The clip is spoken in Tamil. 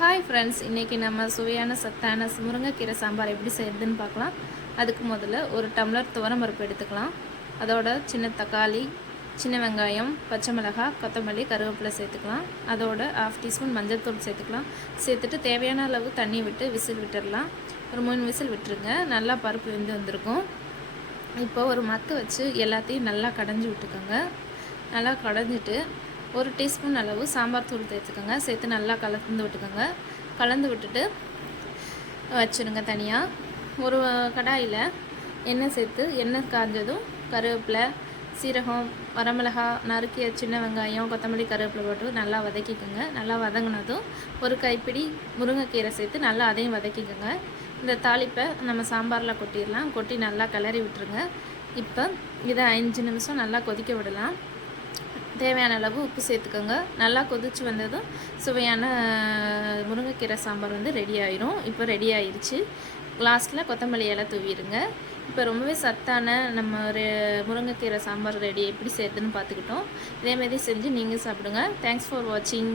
ஹாய் ஃப்ரெண்ட்ஸ், இன்றைக்கி நம்ம சுவையான சத்தான முருங்கைக்கீரை சாம்பார் எப்படி செய்கிறதுன்னு பார்க்கலாம். அதுக்கு முதல்ல ஒரு டம்ளர் துவரம்பருப்பு எடுத்துக்கலாம். அதோட சின்ன தக்காளி, சின்ன வெங்காயம், பச்சை மிளகாய், கொத்தமல்லி, கருவேப்பிலை சேர்த்துக்கலாம். அதோட 1/2 டீஸ்பூன் மஞ்சள்தூள் சேர்த்துக்கலாம். சேர்த்துட்டு தேவையான அளவு தண்ணி விட்டு விசில் விட்டுடலாம். ஒரு 3 விசில் விட்டுருங்க. நல்லா பருப்பு வெந்து வந்திருக்கும். இப்போ ஒரு மத்து வச்சு எல்லாத்தையும் நல்லா கடைஞ்சி விட்டுக்கோங்க. நல்லா கடைஞ்சிட்டு 1 டீஸ்பூன் அளவு சாம்பார் தூள் சேர்த்துக்கோங்க. சேர்த்து நல்லா கலந்து விட்டுக்கோங்க. கலந்து விட்டுட்டு வச்சுருங்க தனியாக. ஒரு கடாயில் எண்ணெய் சேர்த்து எண்ணெய் காஞ்சதும் கருவேப்பிலை, சீரகம், வரமிளகாய், நறுக்கிய சின்ன வெங்காயம், கொத்தமல்லி, கருவேப்பிலை போட்டு நல்லா வதக்கிக்கோங்க. நல்லா வதங்கினதும் ஒரு கைப்பிடி முருங்கைக்கீரை சேர்த்து நல்லா அதையும் வதக்கிக்கோங்க. இந்த தாளிப்பை நம்ம சாம்பாரில் கொட்டிடலாம். கொட்டி நல்லா கிளறி விட்டுருங்க. இப்போ இதை 5 நிமிஷம் நல்லா கொதிக்க விடலாம். தேவையான அளவு உப்பு சேர்த்துக்கோங்க. நல்லா கொதிச்சு வந்ததும் சுவையான முருங்கைக்கீரை சாம்பார் ரெடி ஆயிரும். இப்போ ரெடி ஆயிடுச்சு. லாஸ்ட்டில் கொத்தமல்லி இலை தூவிடுங்க. இப்போ ரொம்பவே சத்தான நம்ம முருங்கைக்கீரை சாம்பார் ரெடி எப்படி செய்யுதுன்னு பார்த்துக்கிட்டோம். இதேமாதிரி செஞ்சு நீங்கள் சாப்பிடுங்க. தேங்க்ஸ் ஃபார் வாட்சிங்.